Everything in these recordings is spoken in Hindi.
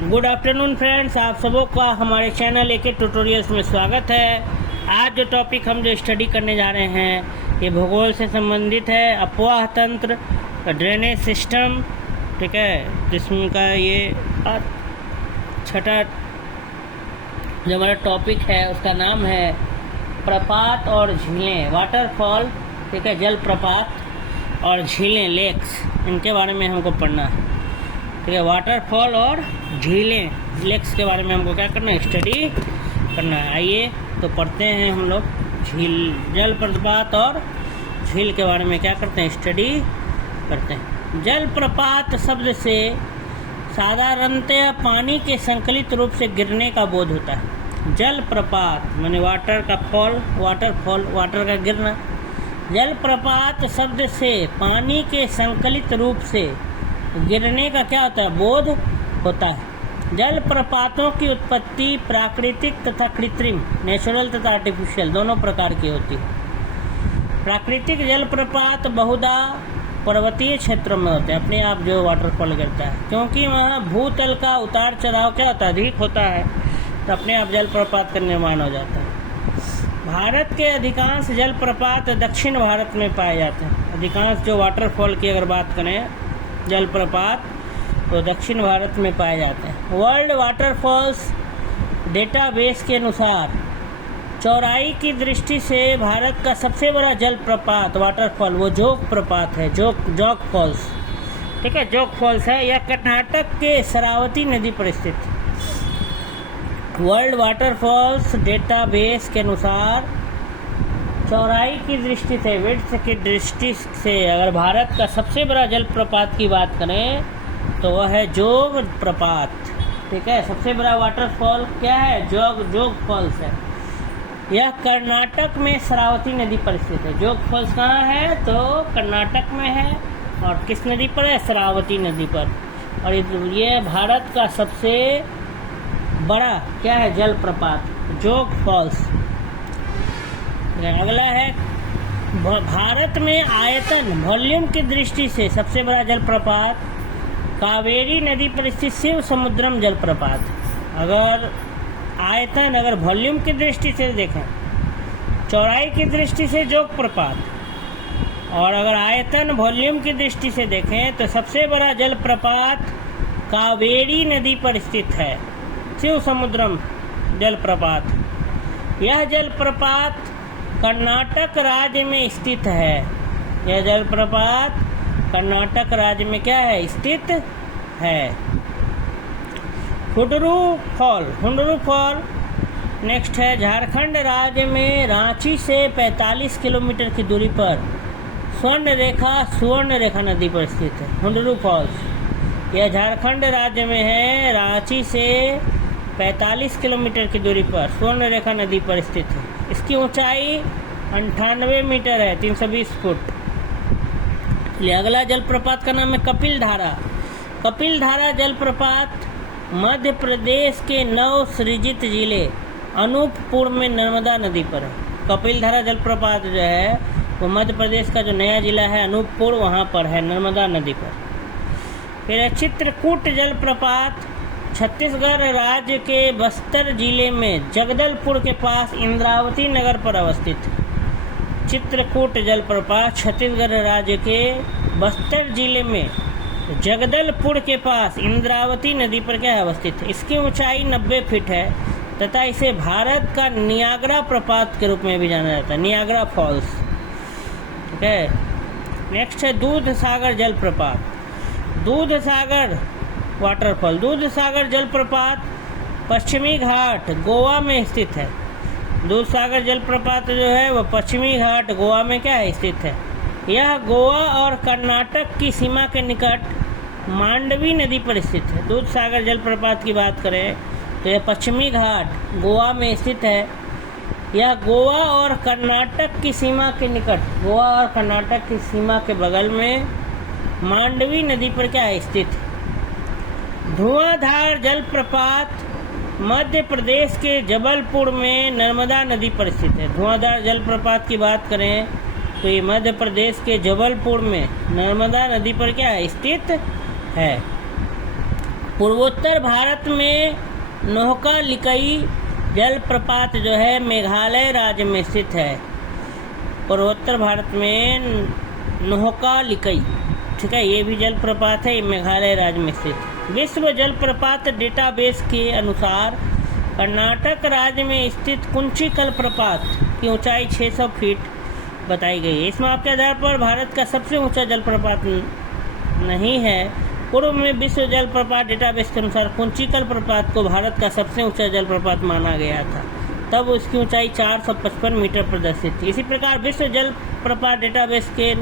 गुड आफ्टरनून फ्रेंड्स, आप सबों का हमारे चैनल एक ट्यूटोरियल्स में स्वागत है। आज जो टॉपिक हम जो स्टडी करने जा रहे हैं ये भूगोल से संबंधित है। अपवाह तंत्र, ड्रेनेज सिस्टम, ठीक है, जिसका ये छठा जो हमारा टॉपिक है उसका नाम है प्रपात और झीलें, वाटरफॉल, ठीक है, जल प्रपात और झीलें, लेक्स, इनके बारे में हमको पढ़ना है। ठीक है, वाटरफॉल और झीलें, लेक्स के बारे में हमको क्या करना है, स्टडी करना है। आइए तो पढ़ते हैं हम लोग झील, जल प्रपात और झील के बारे में क्या करते हैं, स्टडी करते हैं। जल प्रपात शब्द से साधारणतः पानी के संकलित रूप से गिरने का बोध होता है। जल प्रपात माने वाटर का फॉल, वाटरफॉल, वाटर का गिरना। जल प्रपात शब्द से पानी के संकलित रूप से गिरने का क्या होता है, बोध होता है। जल प्रपातों की उत्पत्ति प्राकृतिक तथा कृत्रिम, नेचुरल तथा आर्टिफिशियल, दोनों प्रकार की होती है। प्राकृतिक जल प्रपात बहुधा पर्वतीय क्षेत्रों में होते हैं, अपने आप जो वाटरफॉल गिरता है, क्योंकि वहाँ भूतल का उतार चढ़ाव क्या होता है, अधिक होता है, तो अपने आप जल प्रपात का निर्माण हो जाता है। भारत के अधिकांश जल प्रपात दक्षिण भारत में पाए जाते हैं। अधिकांश जो वाटरफॉल की अगर बात करें, जल प्रपात, तो दक्षिण भारत में पाए जाते हैं। वर्ल्ड वाटरफॉल्स डेटाबेस के अनुसार चौड़ाई की दृष्टि से भारत का सबसे बड़ा जल प्रपात, वाटरफॉल, वो जोग प्रपात है, जोग फॉल्स, ठीक है, जोग फॉल्स है। यह कर्नाटक के शरावती नदी पर स्थित है। वर्ल्ड वाटरफॉल्स डेटाबेस के अनुसार चौड़ाई की दृष्टि से, विड्थ की दृष्टि से अगर भारत का सबसे बड़ा जल प्रपात की बात करें तो वह है जोग प्रपात, ठीक है। सबसे बड़ा वाटरफॉल क्या है, जोग फॉल्स है। यह कर्नाटक में शरावती नदी पर स्थित है। जोग फॉल्स कहाँ है, तो कर्नाटक में है, और किस नदी पर है, शरावती नदी पर। और ये भारत का सबसे बड़ा क्या है, जल प्रपात, जोग फॉल्स। अगला है, भारत में आयतन, वॉल्यूम की दृष्टि से सबसे बड़ा जलप्रपात कावेरी नदी पर स्थित शिव समुद्रम जलप्रपात। अगर आयतन, अगर वॉल्यूम की दृष्टि से देखें, चौड़ाई की दृष्टि से जोग प्रपात, और अगर आयतन वॉल्यूम की दृष्टि से देखें तो सबसे बड़ा जलप्रपात कावेरी नदी पर स्थित है, शिव समुद्रम जलप्रपात। यह जलप्रपात कर्नाटक राज्य में स्थित है। यह जलप्रपात कर्नाटक राज्य में क्या है, स्थित है। हुंडरू फॉल नेक्स्ट है, झारखंड राज्य में रांची से 45 किलोमीटर की दूरी पर सुवर्ण रेखा नदी पर स्थित है। हुंडरू फॉल्स यह झारखंड राज्य में है, रांची से 45 किलोमीटर की दूरी पर सुवर्ण रेखा नदी पर स्थित है। इसकी ऊंचाई 98 मीटर है, 320 फुट। अगला जलप्रपात का नाम है कपिल धारा जलप्रपात मध्य प्रदेश के नव सृजित जिले अनूपपुर में नर्मदा नदी पर है। कपिल धारा जलप्रपात जो है वो मध्य प्रदेश का जो नया जिला है अनूपपुर, वहाँ पर है, नर्मदा नदी पर। फिर चित्रकूट जलप्रपात छत्तीसगढ़ राज्य के बस्तर जिले में जगदलपुर के पास इंद्रावती नगर पर अवस्थित है। चित्रकूट जलप्रपात छत्तीसगढ़ राज्य के बस्तर जिले में जगदलपुर के पास इंद्रावती नदी पर क्या है, अवस्थित है। इसकी ऊंचाई 90 फीट है तथा इसे भारत का नियाग्रा प्रपात के रूप में भी जाना जाता है, नियाग्रा फॉल्स, ठीक है। नेक्स्ट है दूध सागर जलप्रपात, दूध सागर वाटरफॉल। दूध सागर जलप्रपात पश्चिमी घाट गोवा में स्थित है। दूध सागर जलप्रपात जो है वह पश्चिमी घाट गोवा में क्या है, स्थित है। यह गोवा और कर्नाटक की सीमा के निकट मांडवी नदी पर स्थित है। दूध सागर जलप्रपात की बात करें तो यह पश्चिमी घाट गोवा में स्थित है। यह गोवा और कर्नाटक की सीमा के निकट, गोवा और कर्नाटक की सीमा के बगल में मांडवी नदी पर क्या है, स्थित है। धुआंधार जलप्रपात मध्य प्रदेश के जबलपुर में नर्मदा नदी पर स्थित है। धुआंधार जलप्रपात की बात करें तो ये मध्य प्रदेश के जबलपुर में नर्मदा नदी पर क्या है, स्थित है। पूर्वोत्तर भारत में नोहकालिकई जलप्रपात जो है मेघालय राज्य में स्थित है। पूर्वोत्तर भारत में नोहकालिकई, ठीक है, ये भी जलप्रपात है, ये मेघालय राज्य में स्थित। विश्व जलप्रपात डेटाबेस के अनुसार कर्नाटक राज्य में स्थित कुंचिकल प्रपात की ऊंचाई 600 फीट बताई गई है। इस माप के आधार पर भारत का सबसे ऊंचा जलप्रपात नहीं है। पूर्व में विश्व जलप्रपात डेटाबेस के अनुसार कुंचिकल प्रपात को भारत का सबसे ऊंचा जलप्रपात माना गया था, तब उसकी ऊंचाई 455 मीटर प्रदर्शित थी। इसी प्रकार विश्व जलप्रपात डेटाबेस के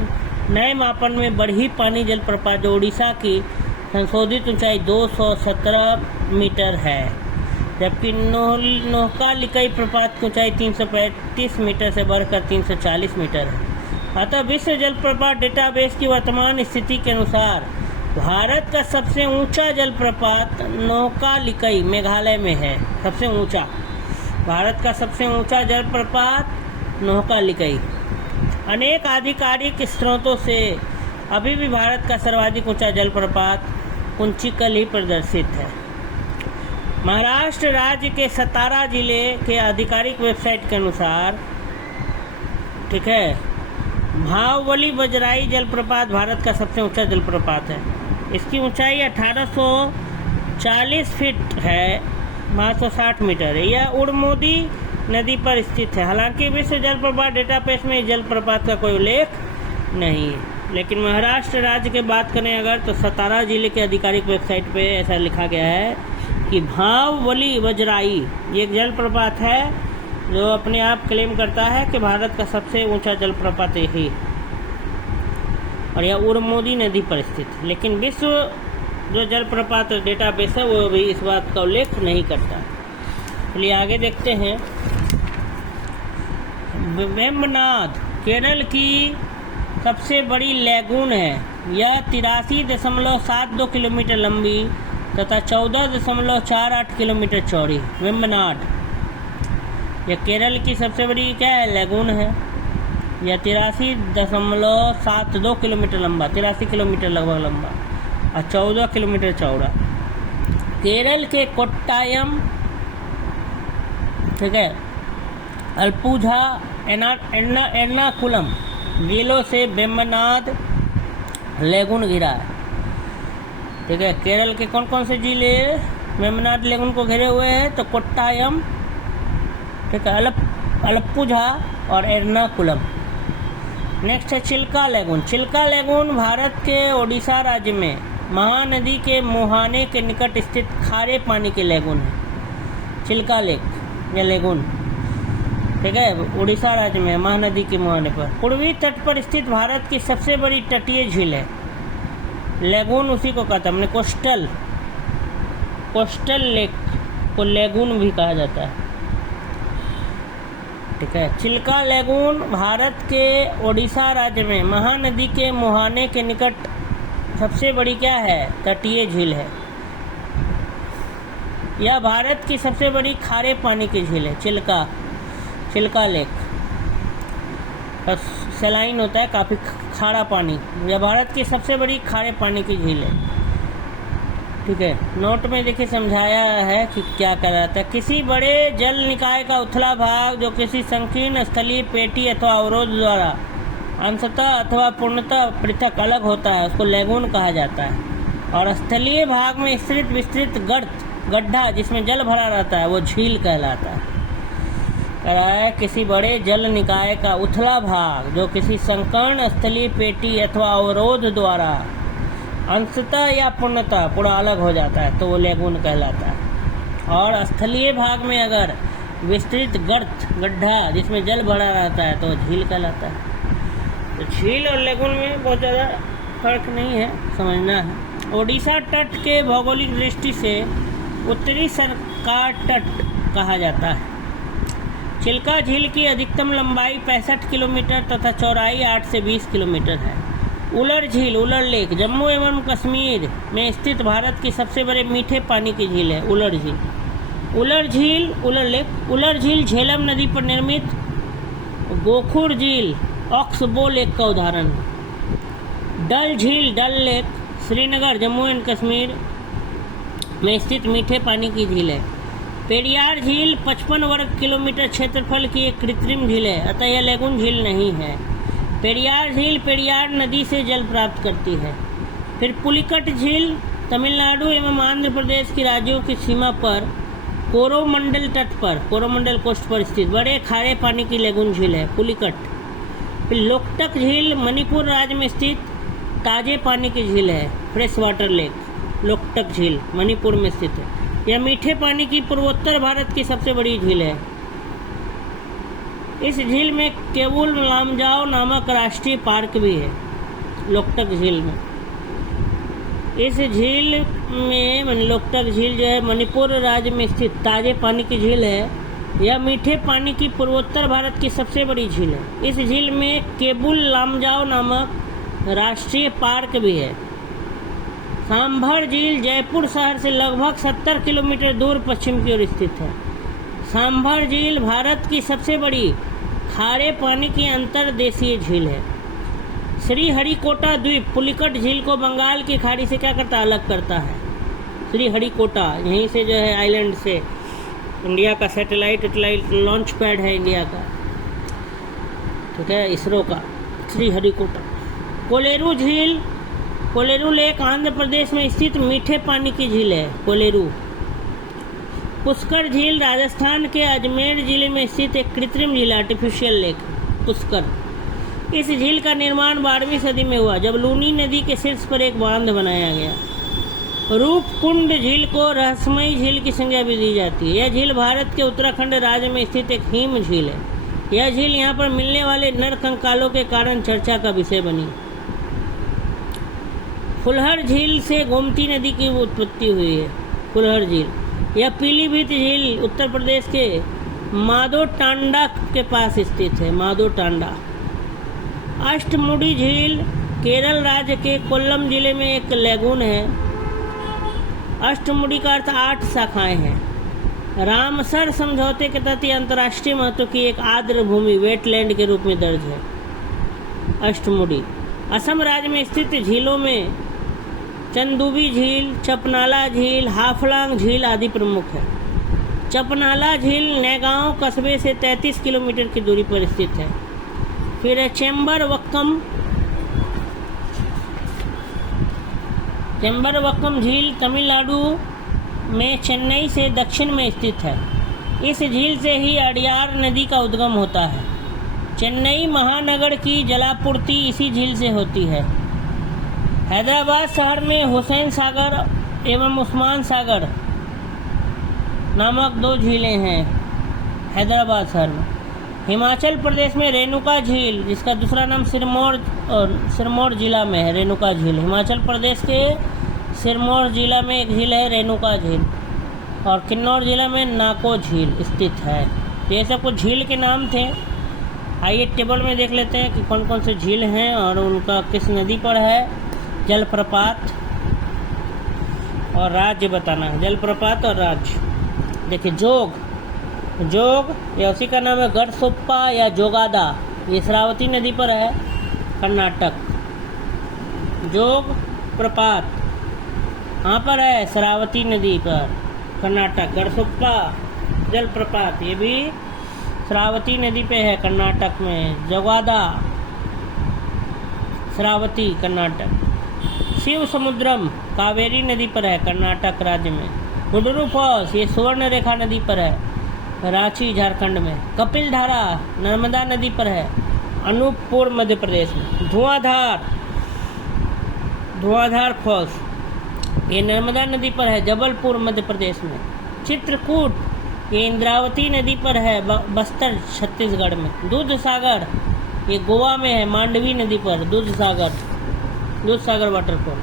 नए मापन में बढ़ी पानी जलप्रपात जो उड़ीसा की संशोधित ऊंचाई 217 मीटर है, जबकि नोहकालिकई प्रपात की ऊंचाई 335 मीटर से बढ़कर 340 मीटर है। अतः विश्व जलप्रपात डेटाबेस की वर्तमान स्थिति के अनुसार भारत का सबसे ऊंचा जलप्रपात नोहकालिकई मेघालय में है। सबसे ऊंचा, भारत का सबसे ऊंचा जलप्रपात नोहकालिकई। अनेक आधिकारिक स्रोतों से अभी भी भारत का सर्वाधिक ऊंचा जलप्रपात कुंचिकल ही प्रदर्शित है। महाराष्ट्र राज्य के सतारा जिले के आधिकारिक वेबसाइट के अनुसार, ठीक है, भावली बजराई जलप्रपात भारत का सबसे ऊंचा जलप्रपात है। इसकी ऊंचाई 1840 फीट है, 560 मीटर है। यह उड़मोदी नदी पर स्थित है। हालांकि विश्व जलप्रपात डेटाबेस में जलप्रपात का कोई उल्लेख नहीं है, लेकिन महाराष्ट्र राज्य की बात करें अगर तो सतारा जिले के आधिकारिक वेबसाइट पे ऐसा लिखा गया है कि भावली बजराई ये एक जलप्रपात है जो अपने आप क्लेम करता है कि भारत का सबसे ऊंचा जलप्रपात यही है, और यह उड़मोदी नदी पर स्थित है। लेकिन विश्व जो जलप्रपात डेटाबेस है वो भी इस बात का उल्लेख नहीं करता। चलिए आगे देखते हैं। वेम्बनाड केरल की सबसे बड़ी लैगून है। यह 83.72 किलोमीटर लंबी तथा 14.48 किलोमीटर चौड़ी। वेम्बनाड यह केरल की सबसे बड़ी क्या है, लैगून है। यह 83.72 किलोमीटर लंबा, 83 किलोमीटर लगभग लंबा और 14 किलोमीटर चौड़ा। केरल के कोट्टायम, ठीक है, अलपुझा, एर्नाकुलम जिलों से वेम्बनाड लैगून घिरा है। ठीक है, केरल के कौन कौन से जिले वेम्बनाड लैगून को घेरे हुए हैं तो कोट्टायम, ठीक है, अलपुझा और एर्नाकुलम। नेक्स्ट है चिल्का लैगून। चिल्का लैगून भारत के ओडिशा राज्य में महानदी के मुहाने के निकट स्थित खारे पानी के लैगून है। चिल्का लेक या लैगून, ठीक है, उड़ीसा राज्य में महानदी के मुहाने पर। पूर्वी तट पर स्थित भारत की सबसे बड़ी तटीय झील है। लैगून उसी को कहता है, हमने कोस्टल लेक को लैगून भी कहा जाता है। ठीक है, चिल्का लैगून भारत के ओडिशा राज्य में महानदी के मुहाने के निकट सबसे बड़ी क्या है, तटीय झील है। यह भारत की सबसे बड़ी खारे पानी की झील है। चिल्का लेक सलाइन होता है, काफ़ी खारा पानी। यह भारत की सबसे बड़ी खारे पानी की झील है। ठीक है, नोट में देखिए समझाया है कि क्या कर रहा था। किसी बड़े जल निकाय का उथला भाग जो किसी संकीर्ण स्थलीय पेटी अथवा अवरोध द्वारा अंशतः अथवा पूर्णतः पृथक अलग होता है उसको लैगून कहा जाता है। और स्थलीय भाग में स्थित विस्तृत गड्ढा जिसमें जल भरा रहता है वो झील कहलाता है। कह रहा है किसी बड़े जल निकाय का उथला भाग जो किसी संकीर्ण स्थलीय पेटी अथवा अवरोध द्वारा अंशतः या पूर्णतः पूरा अलग हो जाता है तो वो लैगून कहलाता है। और स्थलीय भाग में अगर विस्तृत गड्ढा जिसमें जल भरा रहता है तो झील कहलाता है। तो झील और लैगून में बहुत ज़्यादा फर्क नहीं है, समझना है। ओडिशा तट के भौगोलिक दृष्टि से उत्तरी सरकार तट कहा जाता है। चिल्का झील की अधिकतम लंबाई 65 किलोमीटर तथा चौड़ाई 8 से 20 किलोमीटर है। उलर झील, उलर लेक जम्मू एवं कश्मीर में स्थित भारत की सबसे बड़े मीठे पानी की झील है। उलर झील झेलम नदी पर निर्मित गोखुर झील ऑक्सबो लेक का उदाहरण है। डल झील, डल लेक श्रीनगर जम्मू एंड कश्मीर में स्थित मीठे पानी की झील है। पेरियार झील 55 वर्ग किलोमीटर क्षेत्रफल की एक कृत्रिम झील है, अतः यह लेगून झील नहीं है। पेरियार झील पेरियार नदी से जल प्राप्त करती है। फिर पुलिकट झील तमिलनाडु एवं आंध्र प्रदेश की राज्यों की सीमा पर कोरोमंडल तट पर, कोरोमंडल कोस्ट पर स्थित बड़े खारे पानी की लेगून झील है पुलिकट। फिर लोकटक झील मणिपुर राज्य में स्थित ताजे पानी की झील है, फ्रेश वाटर लेक। लोकटक झील मणिपुर में स्थित है। यह मीठे पानी की पूर्वोत्तर भारत की सबसे बड़ी झील है। इस झील में केवुल लामजाओ नामक राष्ट्रीय पार्क भी है। लोकटक झील में, इस झील में लोकटक झील जो है मणिपुर राज्य में स्थित ताजे पानी की झील है। यह मीठे पानी की पूर्वोत्तर भारत की सबसे बड़ी झील है। इस झील में केबुल लामजाओ नामक राष्ट्रीय पार्क भी है। सांभर झील जयपुर शहर से लगभग 70 किलोमीटर दूर पश्चिम की ओर स्थित है। सांभर झील भारत की सबसे बड़ी खारे पानी की अंतर्देशीय झील है। श्रीहरिकोटा द्वीप पुलिकट झील को बंगाल की खाड़ी से क्या करता, अलग करता है। श्रीहरिकोटा यहीं से जो है आइलैंड से इंडिया का सैटेलाइट लॉन्च पैड है इंडिया का, ठीक है, इसरो का श्रीहरिकोटा। कोलेरू झील, कोलेरू लेक आंध्र प्रदेश में स्थित मीठे पानी की झील है, कोलेरू। पुष्कर झील राजस्थान के अजमेर जिले में स्थित एक कृत्रिम झील, आर्टिफिशियल लेक पुष्कर। इस झील का निर्माण 12वीं सदी में हुआ, जब लूनी नदी के शीर्ष पर एक बांध बनाया गया। रूपकुंड झील को रहस्यमयी झील की संज्ञा भी दी जाती है। यह झील भारत के उत्तराखंड राज्य में स्थित एक हिम झील है। यह झील यहाँ पर मिलने वाले नर कंकालों के कारण चर्चा का विषय बनी। फुलहर झील से गोमती नदी की उत्पत्ति हुई है, फुलहर झील। यह पीलीभीत झील उत्तर प्रदेश के माधो टांडा के पास स्थित है, माधो टांडा। अष्टमुडी झील केरल राज्य के कोल्लम जिले में एक लेगून है। अष्टमुडी का अर्थ 8 शाखाएं हैं। रामसर समझौते के तहत अंतर्राष्ट्रीय महत्व की एक आर्द्र भूमि वेटलैंड के रूप में दर्ज है। अष्टमुडी असम राज्य में स्थित झीलों में चंदुबी झील, चपनाला झील, हाफलांग झील आदि प्रमुख है। चपनाला झील नैगांव कस्बे से 33 किलोमीटर की दूरी पर स्थित है। फिर चेम्बरवक्कम झील तमिलनाडु में चेन्नई से दक्षिण में स्थित है। इस झील से ही अड़ियार नदी का उद्गम होता है। चेन्नई महानगर की जलापूर्ति इसी झील से होती है। हैदराबाद शहर में हुसैन सागर एवं उस्मान सागर नामक 2 झीलें हैं। हैदराबाद शहर में। हिमाचल प्रदेश में रेणुका झील, जिसका दूसरा नाम सिरमौर जिला में है, रेणुका झील। हिमाचल प्रदेश के सिरमौर जिला में एक झील है रेणुका झील, और किन्नौर जिला में नाको झील स्थित है। ये सब कुछ झील के नाम थे। आइए टेबल में देख लेते हैं कि कौन कौन से झील हैं और उनका किस नदी पर है। जलप्रपात और राज्य बताना है, जलप्रपात और राज्य। देखिए जोग या उसी का नाम है गढ़सोप्पा या जोगादा, ये श्रावती नदी पर है, कर्नाटक। जोग प्रपात कहाँ पर है, श्रावती नदी पर, कर्नाटक। गढ़सोप्पा जलप्रपात ये भी श्रावती नदी पे है, कर्नाटक में। जोगादा श्रावती, कर्नाटक। शिव समुद्रम कावेरी नदी पर है, कर्नाटक राज्य में। गुडरू फॉल्स ये सुवर्ण रेखा नदी पर है, रांची झारखंड में। कपिल धारा नर्मदा नदी पर है, अनूपपुर मध्य प्रदेश में। धुआंधार फॉल्स ये नर्मदा नदी पर है, जबलपुर मध्य प्रदेश में। चित्रकूट ये इंद्रावती नदी पर है, बस्तर छत्तीसगढ़ में। दूध सागर ये गोवा में है, मांडवी नदी पर। दूध सागर वाटरफॉल।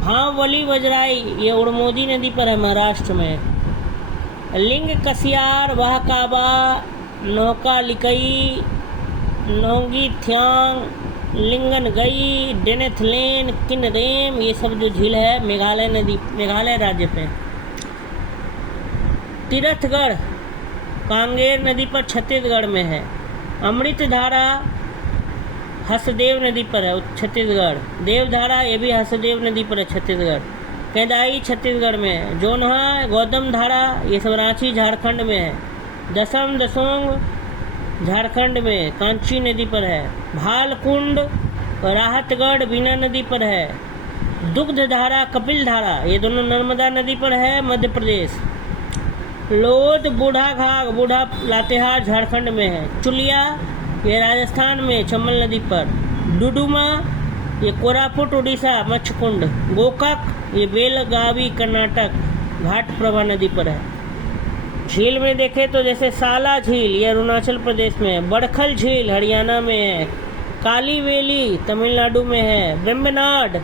भांवली वजराई ये उड़मोदी नदी पर है, महाराष्ट्र में। लिंग कसियार वाहकाबा नौकालिकई नोंगी थ्यांग लिंगनगई डेनेथलेन किनरेम ये सब जो झील है मेघालय राज्य पे। तीर्थगढ़ कांगेर नदी पर छत्तीसगढ़ में है। अमृतधारा हसदेव नदी पर है, छत्तीसगढ़। देवधारा ये भी हसदेव नदी पर है, छत्तीसगढ़। कैदाई छत्तीसगढ़ में है। जोनहा, गौतम धारा, ये सब रांची झारखंड में है। दसम दसोंग झारखंड में कांची नदी पर है। भालकुंड राहतगढ़ बीना नदी पर है। दुग्ध धारा, कपिल धारा, ये दोनों नर्मदा नदी पर है, मध्य प्रदेश। लोध, बूढ़ा घाघ, बूढ़ा लातेहार झारखंड में है। चुलिया, ये राजस्थान में चंबल नदी पर। डुडुमा, ये कोरापुट उड़ीसा, मच्छकुंड। गोकाक, ये बेलगावी कर्नाटक, घाटप्रभा नदी पर है। झील में देखें तो जैसे साला झील, ये अरुणाचल प्रदेश में है। बड़खल झील हरियाणा में है। कालीवेली तमिलनाडु में है। वेम्बनाड,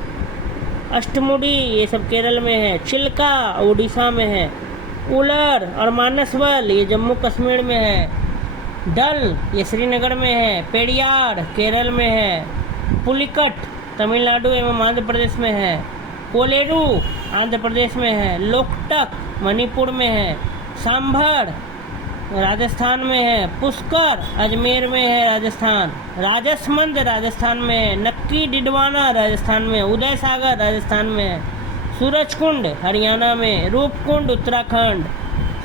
अष्टमुडी, ये सब केरल में है। चिल्का उड़ीसा में है। उलर और मानसबल, ये जम्मू कश्मीर में है। डल, ये श्रीनगर में है। पेरियार केरल में है। पुलिकट तमिलनाडु एवं आंध्र प्रदेश में है। कोलेरू आंध्र प्रदेश में है। लोकटक मणिपुर में है। सांभर राजस्थान में है। पुष्कर अजमेर में है राजस्थान। राजसमंद राजस्थान में है। नक्की डिडवाना राजस्थान में है। उदय सागर राजस्थान में है। सूरजकुंड हरियाणा में। रूपकुंड उत्तराखंड।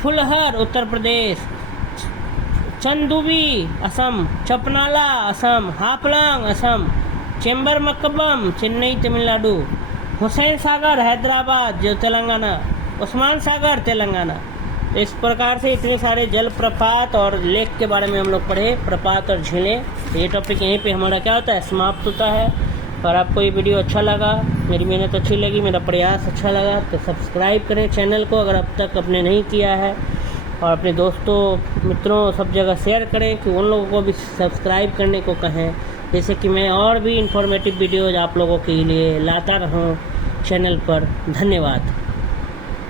फुलहर उत्तर प्रदेश। चंदुबी असम। चपनाला असम। हापलांग असम। चेंबर मकबम चेन्नई तमिलनाडु। हुसैन सागर हैदराबाद जो तेलंगाना। उस्मान सागर तेलंगाना। इस प्रकार से इतने सारे जलप्रपात और लेक के बारे में हम लोग पढ़े, प्रपात और झीलें। ये टॉपिक यहीं पे हमारा क्या होता है, समाप्त होता है। और आपको ये वीडियो अच्छा लगा, मेरी मेहनत अच्छी लगी, मेरा प्रयास अच्छा लगा तो सब्सक्राइब करें चैनल को अगर अब तक आपने नहीं किया है। और अपने दोस्तों मित्रों सब जगह शेयर करें कि उन लोगों को भी सब्सक्राइब करने को कहें, जैसे कि मैं और भी इंफॉर्मेटिव वीडियोज़ आप लोगों के लिए लाता रहूं चैनल पर। धन्यवाद।